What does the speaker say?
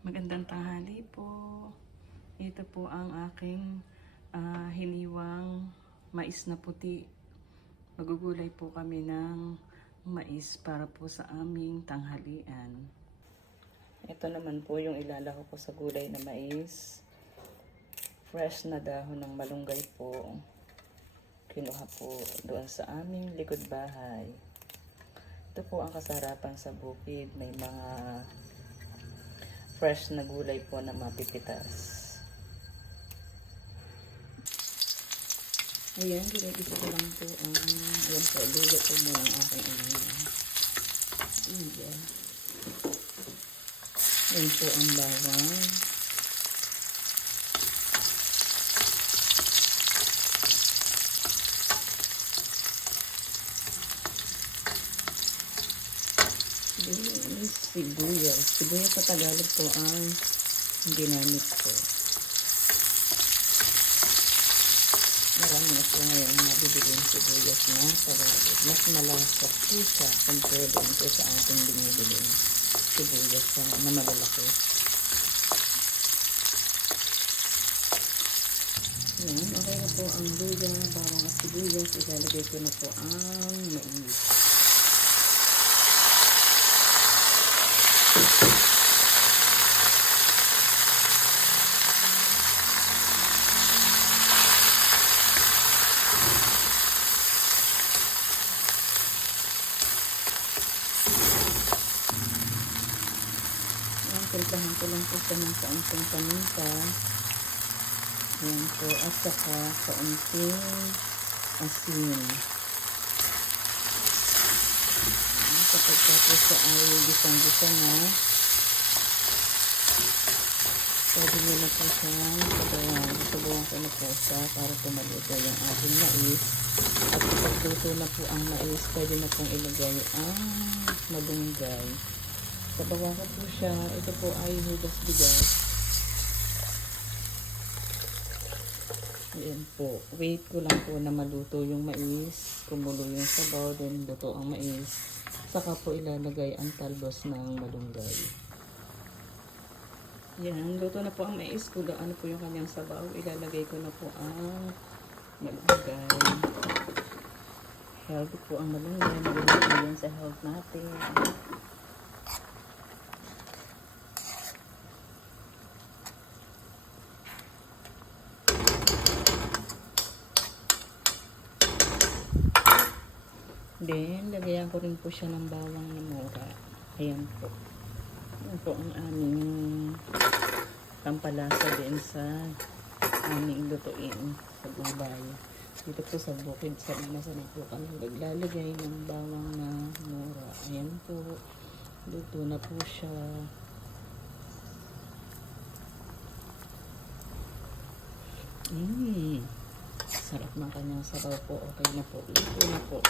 Magandang tanghali po. Ito po ang aking hiniwang mais na puti. Magugulay po kami ng mais para po sa aming tanghalian. Ito naman po yung ilalako ko sa gulay na mais. Fresh na dahon ng malunggay po. Kinuha po doon sa aming likod bahay. Ito po ang kasarapan sa bukid. May mga fresh na gulay po na mapipitas. Ayan, ginagisa ko lang po ang ayan po, luya po muna ang aking ilan. Luya. Ayan po ang bawang. Sibuyas. Sibuyas sa Tagalog po ang ginamit ko. Marami na po ngayon nabibili yung sibuyas na Tagalog. Mas malasa po siya compared po sa ating binibili sibuyas na malalaki. Yan, okay na po ang luya, bawang at sibuyas. Ilalagay ko na po ang mais. Timplahan ko lang po siya ng kaunting paminta. Ayan po. At saka kaunting asin. Kapag po siya ay gisang-gisa na, pwede nyo na po siyang sabawan. Sabawan ko na po siya para tumaluto yung ating mais. At kapag luto na po ang mais, pwede na pong ilagay ang malunggay. Sabawan ko po siya. Ito po ay hugas bigas. Ayan po. Wait ko lang po na maluto yung mais. Kumulo yung sabaw. Then luto ang mais. Saka po ilalagay ang talbos ng malunggay. Yan. Luto na po ang mais. Kung gaano po yung kanyang sabaw, ilalagay ko na po ang malunggay. Healthy po ang malunggay. Maganda po yan sa health natin. Then, lagayan ko rin po siya ng bawang na mura. Ayan po. Ayan po ang aming pampalasa din sa aming lutuin sa gulay. Dito po sa bukid, sa masarap po kami naglalagay ng bawang na mura. Ayan po. Luto na po siya. Sarap ng kanyang sabaw po. Okay na po. Luto na po.